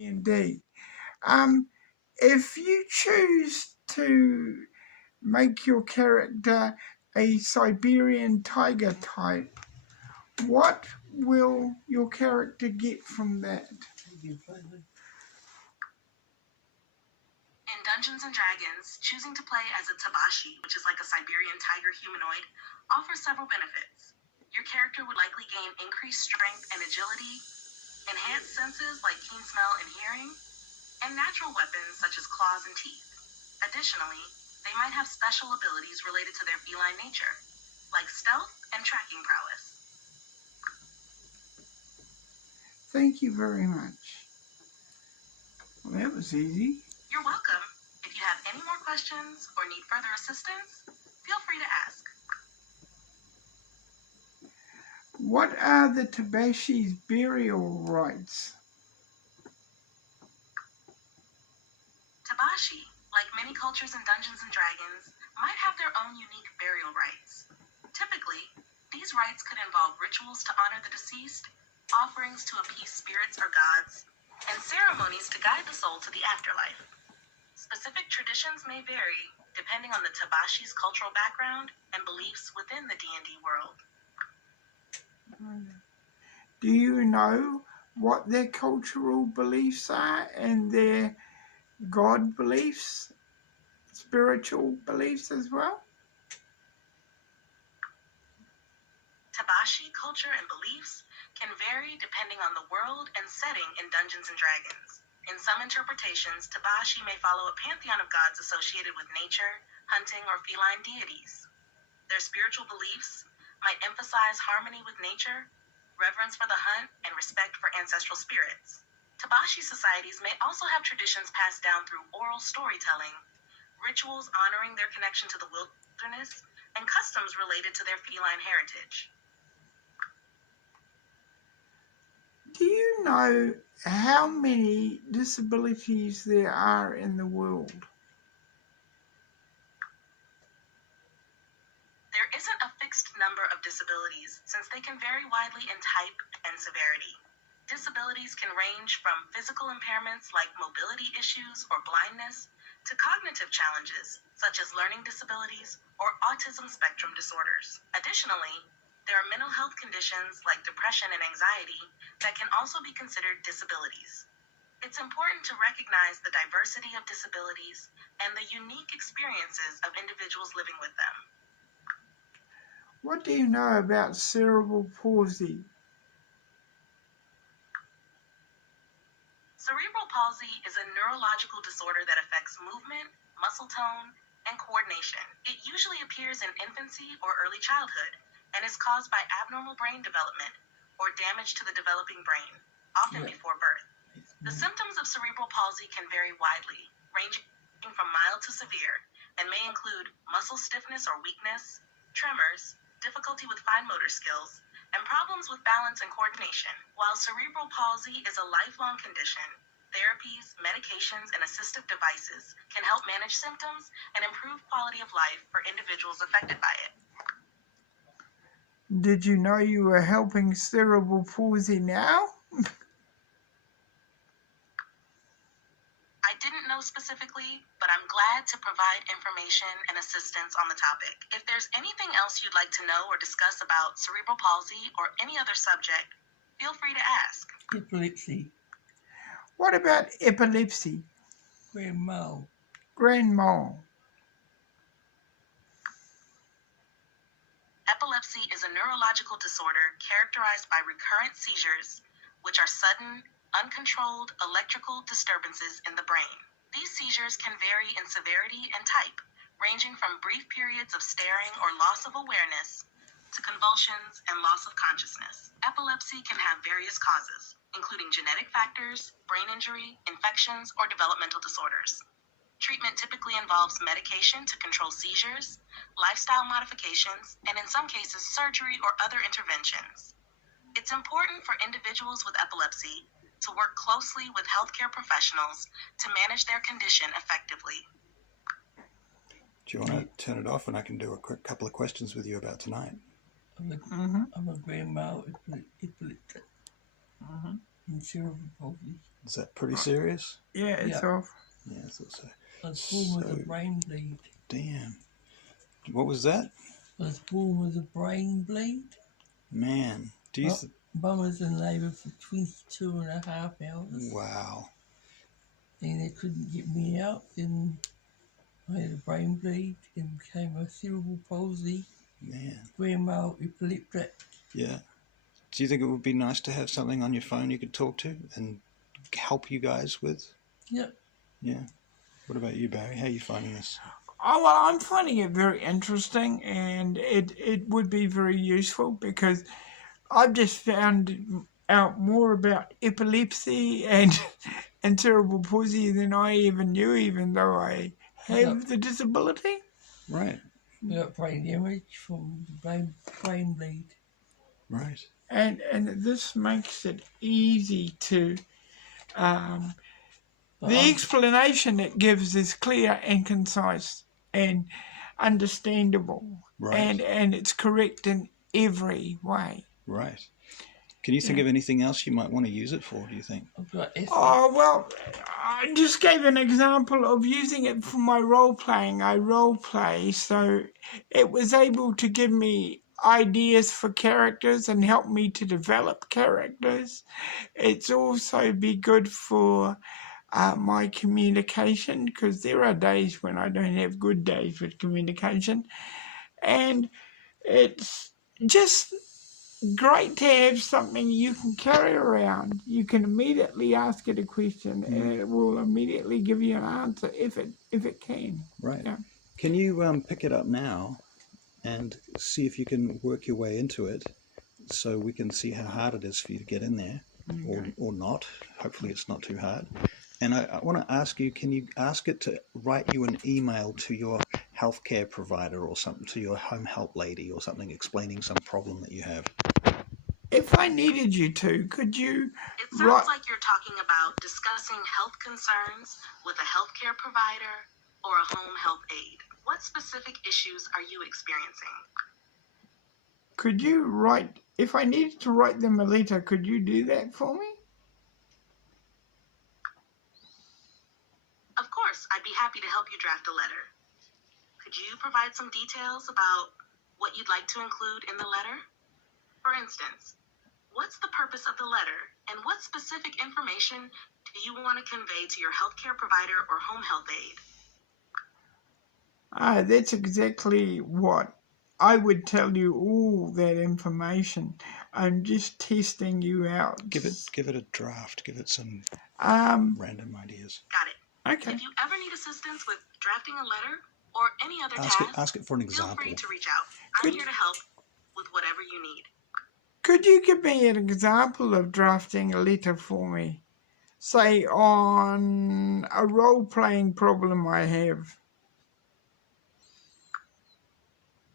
Indeed. Um, if you choose to make your character a Siberian tiger type, what will your character get from that? In Dungeons and Dragons, choosing to play as a tabashi, which is like a Siberian tiger humanoid, offers several benefits. Your character would likely gain increased strength and agility, enhanced senses like keen smell and hearing, and natural weapons such as claws and teeth. Additionally, they might have special abilities related to their feline nature, like stealth and tracking prowess. Thank you very much. Well, that was easy. You're welcome. If you have any more questions or need further assistance, feel free to ask. What are the Tabashi's burial rites? Tabashi, like many cultures in Dungeons and Dragons, might have their own unique burial rites. Typically, these rites could involve rituals to honor the deceased, offerings to appease spirits or gods, and ceremonies to guide the soul to the afterlife. Specific traditions may vary depending on the Tabashi's cultural background and beliefs within the D&D world. Do you know what their cultural beliefs are and their God beliefs, spiritual beliefs as well? Tabashi culture and beliefs can vary depending on the world and setting in Dungeons and Dragons. In some interpretations, Tabashi may follow a pantheon of gods associated with nature, hunting, or feline deities. Their spiritual beliefs might emphasize harmony with nature, reverence for the hunt, and respect for ancestral spirits. Tabashi societies may also have traditions passed down through oral storytelling, rituals honoring their connection to the wilderness, and customs related to their feline heritage. Do you know how many disabilities there are in the world? There isn't a fixed number of disabilities since they can vary widely in type and severity. Disabilities can range from physical impairments like mobility issues or blindness to cognitive challenges such as learning disabilities or autism spectrum disorders. Additionally, there are mental health conditions like depression and anxiety that can also be considered disabilities. It's important to recognize the diversity of disabilities and the unique experiences of individuals living with them. What do you know about cerebral palsy? Cerebral palsy is a neurological disorder that affects movement, muscle tone, and coordination. It usually appears in infancy or early childhood and is caused by abnormal brain development or damage to the developing brain, often before birth. The symptoms of cerebral palsy can vary widely, ranging from mild to severe, and may include muscle stiffness or weakness, tremors, difficulty with fine motor skills, and problems with balance and coordination. While cerebral palsy is a lifelong condition, therapies, medications, and assistive devices can help manage symptoms and improve quality of life for individuals affected by it. Did you know you were helping cerebral palsy now? I didn't know specifically, but I'm glad to provide information and assistance on the topic. If there's anything else you'd like to know or discuss about cerebral palsy or any other subject, feel free to ask. Epilepsy. What about epilepsy? Grand mal. Grand mal. Epilepsy is a neurological disorder characterized by recurrent seizures, which are sudden, uncontrolled electrical disturbances in the brain. These seizures can vary in severity and type, ranging from brief periods of staring or loss of awareness to convulsions and loss of consciousness. Epilepsy can have various causes, including genetic factors, brain injury, infections, or developmental disorders. Treatment typically involves medication to control seizures, lifestyle modifications, and in some cases, surgery or other interventions. It's important for individuals with epilepsy to work closely with healthcare professionals to manage their condition effectively. Do you want to turn it off and I can do a quick couple of questions with you about tonight? I'm a grand mal epileptic. and cerebral palsy. Is that pretty serious? Yeah, it's Yeah. off. Yeah, I thought so. I was born with a So- brain bleed. Damn. What was that? I was born with a brain bleed. Man, do you... Mum was in labour for 22.5 hours. Wow. And they couldn't get me out. Then I had a brain bleed and became a cerebral palsy. Man. Grandma epileptic. Yeah. Do you think it would be nice to have something on your phone you could talk to and help you guys with? Yep. Yeah. What about you, Barry? How are you finding this? Oh, well, I'm finding it very interesting, and it would be very useful because I've just found out more about epilepsy and cerebral palsy than I even knew, even though I have the disability. Right. I got brain damage from brain bleed. Right. And this makes it easy to... the explanation it gives is clear and concise and understandable. Right. And it's correct in every way. Right. Can you think of anything else you might want to use it for, do you think? Oh, well, I just gave an example of using it for my role-playing. I role-play, so it was able to give me ideas for characters and help me to develop characters. It's also be good for my communication, because there are days when I don't have good days with communication. And it's just great to have something you can carry around. You can immediately ask it a question and it will immediately give you an answer if it can. Right. Yeah. Can you pick it up now and see if you can work your way into it so we can see how hard it is for you to get in there, or not. Hopefully it's not too hard. And I want to ask you, can you ask it to write you an email to your healthcare provider or something, to your home help lady or something, explaining some problem that you have? If I needed you to, could you... It sounds like you're talking about discussing health concerns with a healthcare provider or a home health aide. What specific issues are you experiencing? Could you write... If I needed to write them a letter, could you do that for me? Of course, I'd be happy to help you draft a letter. Could you provide some details about what you'd like to include in the letter? For instance, what's the purpose of the letter, and what specific information do you want to convey to your healthcare provider or home health aide? That's exactly what I would tell you, all that information. I'm just testing you out. Give it a draft. Give it some random ideas. Got it. Okay. If you ever need assistance with drafting a letter or any other Ask it for an feel example. free to reach out. I'm here to help with whatever you need. Could you give me an example of drafting a letter for me? Say on a role-playing problem I have.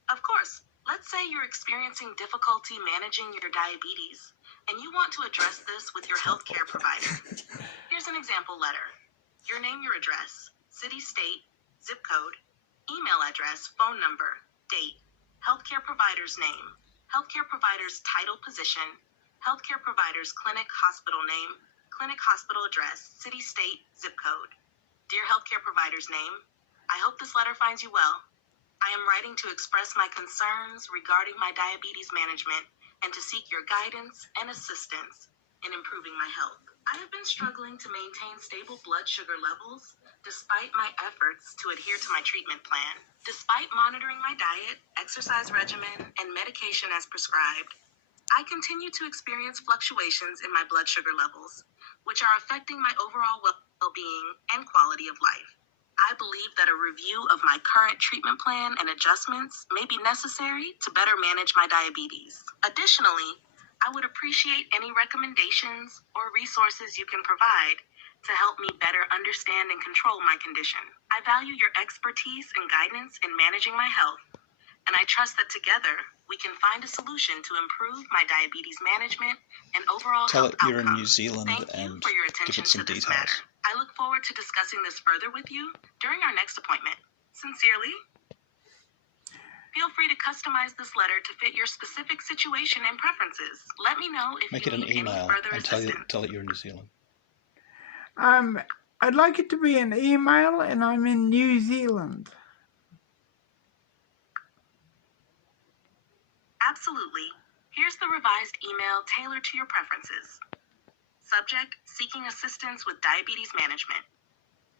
Of course. Let's say you're experiencing difficulty managing your diabetes and you want to address this with your healthcare provider. Here's an example letter. Your name, your address, city, state, zip code, email address, phone number, date, healthcare provider's name, healthcare provider's title, position, healthcare provider's clinic, hospital name, clinic, hospital address, city, state, zip code. Dear healthcare provider's name, I hope this letter finds you well. I am writing to express my concerns regarding my diabetes management and to seek your guidance and assistance in improving my health. I have been struggling to maintain stable blood sugar levels despite my efforts to adhere to my treatment plan. Despite monitoring my diet, exercise regimen, and medication as prescribed, I continue to experience fluctuations in my blood sugar levels, which are affecting my overall well-being and quality of life. I believe that a review of my current treatment plan and adjustments may be necessary to better manage my diabetes. Additionally, I would appreciate any recommendations or resources you can provide to help me better understand and control my condition. I value your expertise and guidance in managing my health, and I trust that together we can find a solution to improve my diabetes management and overall Tell health it you're outcomes. in New Zealand Thank you and for your give attention it some to this details. matter. I look forward to discussing this further with you during our next appointment. Sincerely, Feel free to customize this letter to fit your specific situation and preferences. Let me know if Make you it an need any email further and assistance. tell it you're in New Zealand. I'd like it to be an email, and I'm in New Zealand. Absolutely. Here's the revised email tailored to your preferences. Subject, seeking assistance with diabetes management.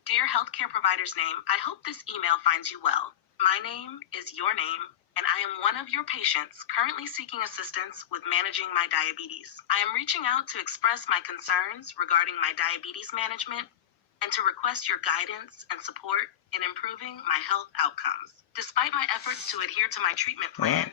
Dear healthcare provider's name, I hope this email finds you well. My name is your name, and I am one of your patients currently seeking assistance with managing my diabetes. I am reaching out to express my concerns regarding my diabetes management and to request your guidance and support in improving my health outcomes. Despite my efforts to adhere to my treatment plan,